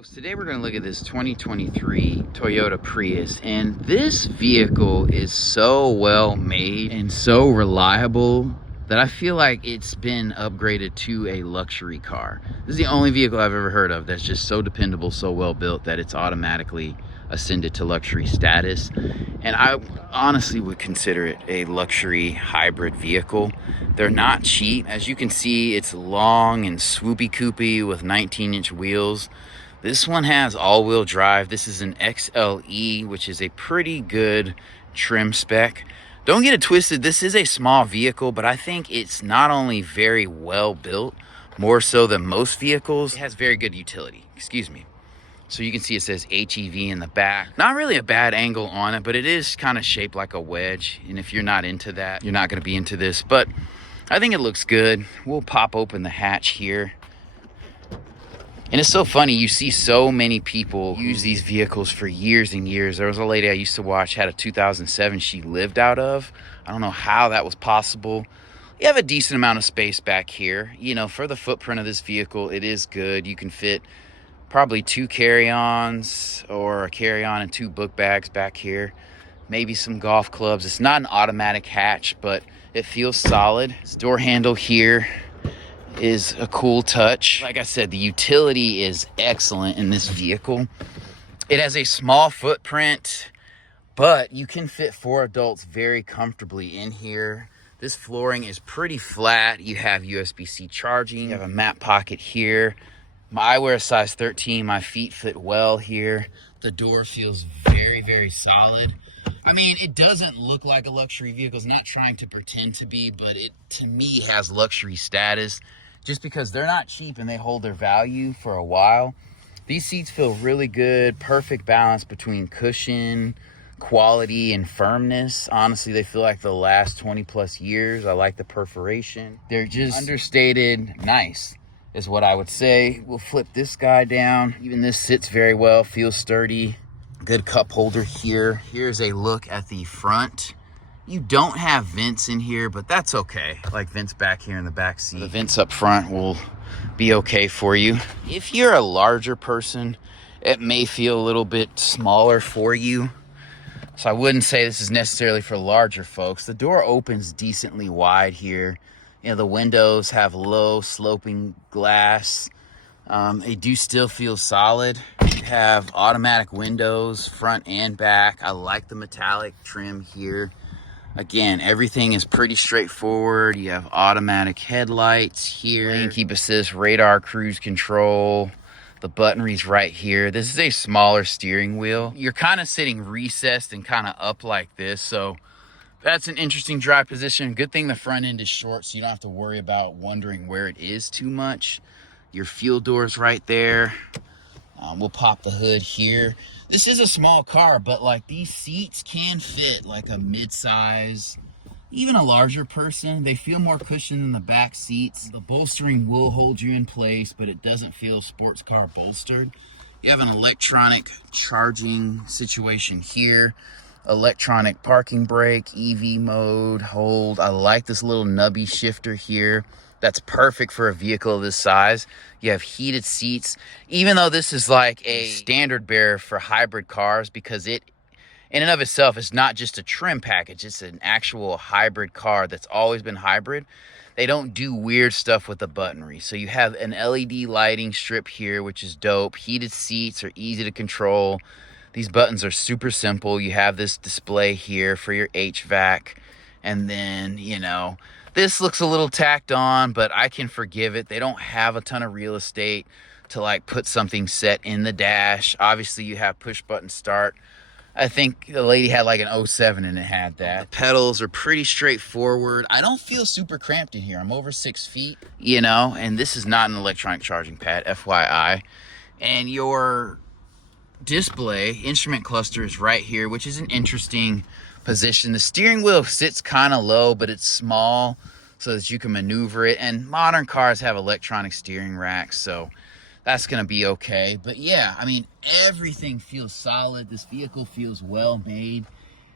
Folks, today we're going to look at this 2023 Toyota Prius, and this vehicle is so well made and so reliable that I feel like it's been upgraded to a luxury car. This is the only vehicle I've ever heard of that's just so dependable, so well built that it's automatically ascended to luxury status. And I honestly would consider it a luxury hybrid vehicle. They're not cheap. As you can see, it's long and swoopy coopy with 19-inch wheels. This one has all-wheel drive. This is an XLE, which is a pretty good trim spec. Don't get it twisted, this is a small vehicle, but I think it's not only very well built, more so than most vehicles, it has very good utility. Excuse me. So you can see it says HEV in the back. Not really a bad angle on it, but it is kind of shaped like a wedge. And if you're not into that, you're not going to be into this. But I think it looks good. We'll pop open the hatch here. And it's so funny, you see so many people use these vehicles for years and years. There was a lady I used to watch, had a 2007 she lived out of. I don't know how that was possible. You have a decent amount of space back here. You know, for the footprint of this vehicle, it is good. You can fit probably 2 carry-ons or a carry-on and 2 book bags back here. Maybe some golf clubs. It's not an automatic hatch, but it feels solid. This door handle here is a cool touch. Like I said, the utility is excellent in this vehicle. It has a small footprint, but you can fit 4 adults very comfortably in here. This flooring is pretty flat. You have USB-C charging. You have a map pocket here. I wear a size 13. My feet fit well here. The door feels very, very solid. I mean, it doesn't look like a luxury vehicle. It's not trying to pretend to be, but it, to me, has luxury status just because they're not cheap and they hold their value for a while. These seats feel really good. Perfect balance between cushion, quality, and firmness. Honestly, they feel like the last 20 plus years. I like the perforation. They're just understated nice is what I would say. We'll flip this guy down. Even this sits very well, feels sturdy. Good cup holder here. Here's a look at the front. You don't have vents in here, but that's okay. Like vents back here in the back seat. The vents up front will be okay for you. If you're a larger person, it may feel a little bit smaller for you. So I wouldn't say this is necessarily for larger folks. The door opens decently wide here. You know, the windows have low sloping glass. They do still feel solid. You have automatic windows, front and back. I like the metallic trim here. Again, everything is pretty straightforward. You have automatic headlights here. Lane keep assist, radar, cruise control. The buttonry's right here. This is a smaller steering wheel. You're kind of sitting recessed and kind of up like this, so that's an interesting drive position. Good thing the front end is short, so you don't have to worry about wondering where it is too much. Your fuel door's right there. We'll pop the hood here. This is a small car, but like these seats can fit like a mid-size, even a larger person. They feel more cushioned than the back seats. The bolstering will hold you in place, but it doesn't feel sports car bolstered. You have an electronic charging situation here. Electronic parking brake, EV mode, hold. I like this little nubby shifter here. That's perfect for a vehicle of this size. You have heated seats, even though this is like a standard bearer for hybrid cars, because it in and of itself is not just a trim package. It's an actual hybrid car that's always been hybrid. They don't do weird stuff with the buttonry. So you have an LED lighting strip here, which is dope. Heated seats are easy to control. These buttons are super simple. You have this display here for your HVAC. And then, you know, this looks a little tacked on, but I can forgive it. They don't have a ton of real estate to like put something set in the dash. Obviously, you have push button start. I think the lady had like an 07 and it had that. The pedals are pretty straightforward. I don't feel super cramped in here. I'm over 6 feet, you know, and this is not an electronic charging pad, FYI. And your display instrument cluster is right here, which is an interesting position. The steering wheel sits kind of low, but it's small so that you can maneuver it. And modern cars have electronic steering racks, so that's going to be okay. But yeah, I mean, everything feels solid. This vehicle feels well made.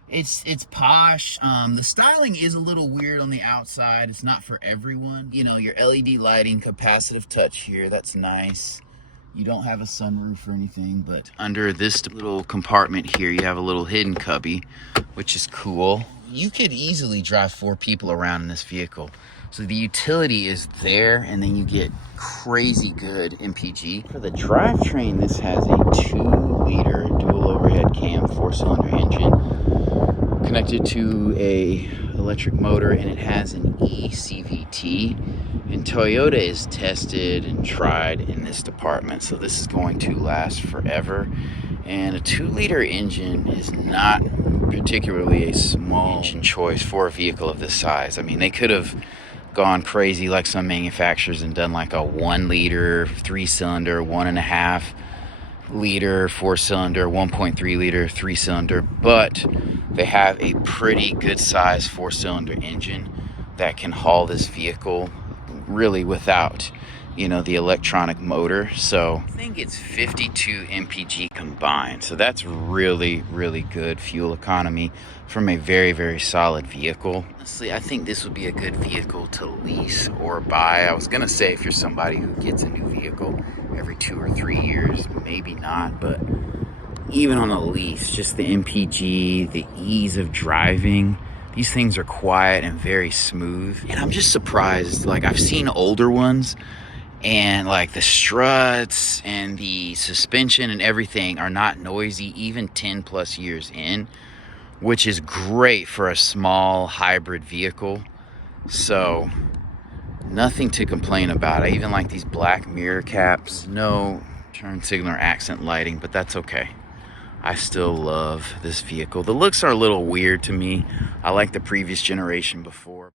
It's posh. The styling is a little weird on the outside. It's not for everyone. You know, your LED lighting, capacitive touch here. That's nice. You don't have a sunroof or anything, but under this little compartment here, you have a little hidden cubby, which is cool. You could easily drive 4 people around in this vehicle. So the utility is there, and then you get crazy good MPG. For the drivetrain, this has a 2-liter dual overhead cam 4-cylinder engine connected to a electric motor, and it has an eCVT. And Toyota is tested and tried in this department, so this is going to last forever. And a 2-liter engine is not particularly a small engine choice for a vehicle of this size. I mean, they could have gone crazy like some manufacturers and done like a 1-liter 3-cylinder, 1.5-liter 4-cylinder, 1.3-liter 3-cylinder, but they have a pretty good size 4-cylinder engine that can haul this vehicle really without, you know, the electronic motor. So I think it's 52 mpg combined, so that's really good fuel economy from a very solid vehicle. Honestly, I think this would be a good vehicle to lease or buy. I was gonna say if you're somebody who gets a new vehicle every 2 or 3 years, maybe not, but even on a lease, just the MPG, the ease of driving. These things are quiet and very smooth. And I'm just surprised, like I've seen older ones and like the struts and the suspension and everything are not noisy even 10 plus years in, which is great for a small hybrid vehicle. So nothing to complain about. I even like these black mirror caps. No turn signal or accent lighting, but that's okay. I still love this vehicle. The looks are a little weird to me. I like the previous generation before.